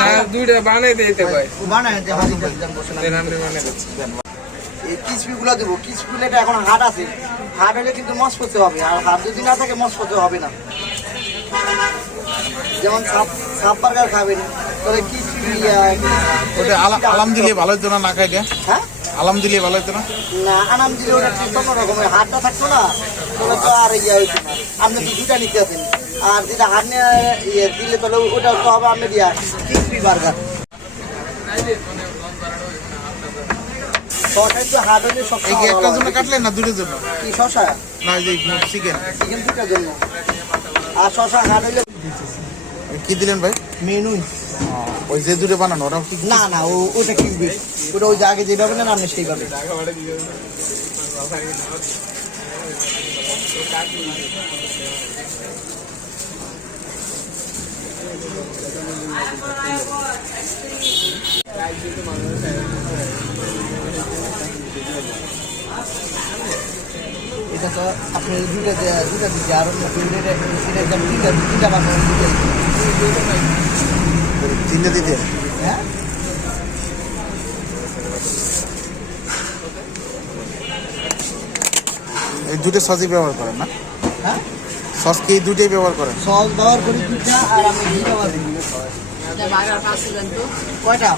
না দুইটা বানাই দিতে কয় কিচপিগুলো দেবো কিচপিগুলো এটা এখন হাট আছে হাট হলে কিন্তু মস করতে হবে আর হাট যদি না থাকে মস করতে হবে না যেমন সাপ বার্গার খাবেন তবে কিচপি আলাম দিলে ভালো হতো না খাইলে হ্যাঁ আলাম দিলে ভালো হতো না না আনাম দিলে ওটা ঠিক অন্য রকমের হাটটা থাকতো না তাহলে তো আর ইয়ে হইতো না আপনি তো দুটা নিতে আছেন আর যেটা হাট নিয়ে ইয়ে দিলে তাহলে ওটা তো হবে আপনি দিয়া কিচপি বার্গার হাট হলে সব একটার জন্য কাটলেন না দুটোর জন্য কি শশা না চিকেন চিকেন দুটার জন্য আর শশা হাট হলে কি দিলেন ভাই মেনু ওই যে দুটো বানানো ওটাও কি না না ওটা কিনবে ওটা ওই আগে যেভাবে না আপনি সেইভাবে এটা তো আপনি দুটা দিচ্ছে আর তিনটা বানানো তিনটে দিতে হ্যাঁ এই দুটো সসই ব্যবহার করেন না হ্যাঁ সস কি এই দুটোই ব্যবহার করেন সস ব্যবহার করি দুটা আর আমি ঘি ব্যবহার করি কয়টা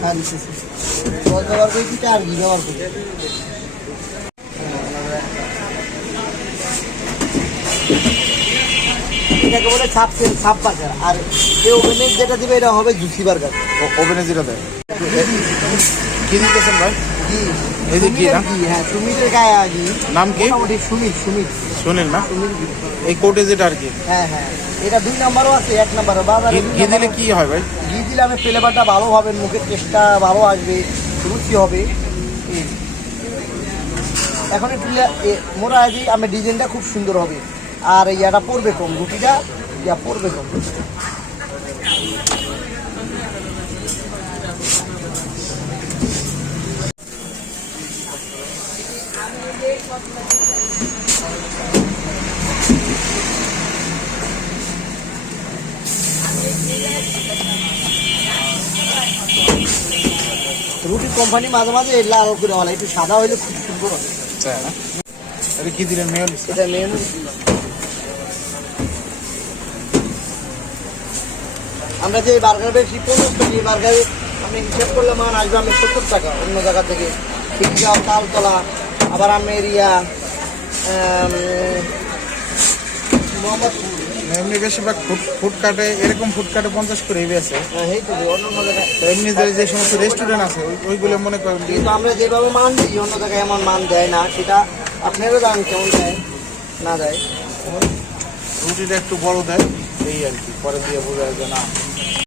হ্যাঁ দিচ্ছি সস ব্যবহার করি দুটা আর ঘি ব্যবহার করি এটাকে বলে সাপ বার্গার আর এই ওভেনে যেটা দিবে এটা হবে জুসি বার্গার ওভেনে যেটা দেয় কি দিতেছেন ভাই ঘি এই যে ঘি না হ্যাঁ সুমিতের গায়ে ঘি নাম কি মোটামুটি সুমিত শুনেন না এই কোটে যেটা আর কি হ্যাঁ হ্যাঁ এটা 2 নাম্বারও আছে 1 নাম্বারও বাজারে ঘি দিলে কি হয় ভাই ঘি দিলে আমি ফ্লেভারটা ভালো হবে মুখের টেস্টটা ভালো আসবে রুচি হবে এখন একটু মোরা আছি আমি ডিজাইনটা খুব সুন্দর হবে আর ইয়াটা পড়বে কম রুটিটা ইয়া পড়বে কম রুটি কোম্পানি মাঝে মাঝে লাল করে হলে একটু সাদা হইলে খুব সুন্দর হবে এটা কি দিলেন মেয়োনিজ এটা মেয়োনিজ আমরা যে বার্গার বেশি 50 টাকা এই বার্গারে আমি হিসেব করলে মান আসবে আমি 70 টাকা অন্য জায়গা থেকে খিলগাঁও তালতলা আবার আমের মোহাম্মদপুর এমনি বেশিরভাগ ফুডকার্টে এরকম ফুডকার্টে 50 করে বেছে এই তো অন্য জায়গায় এমনি যে সমস্ত রেস্টুরেন্ট আছে ওইগুলো মনে করেন কিন্তু আমরা যেভাবে মান দিই অন্য জায়গায় এমন মান দেয় না সেটা আপনারও জানেন কেমন দেয় না দেয় রুটিটা একটু বড় দেয় এই আর কি পরে দিয়ে বোঝা যায় না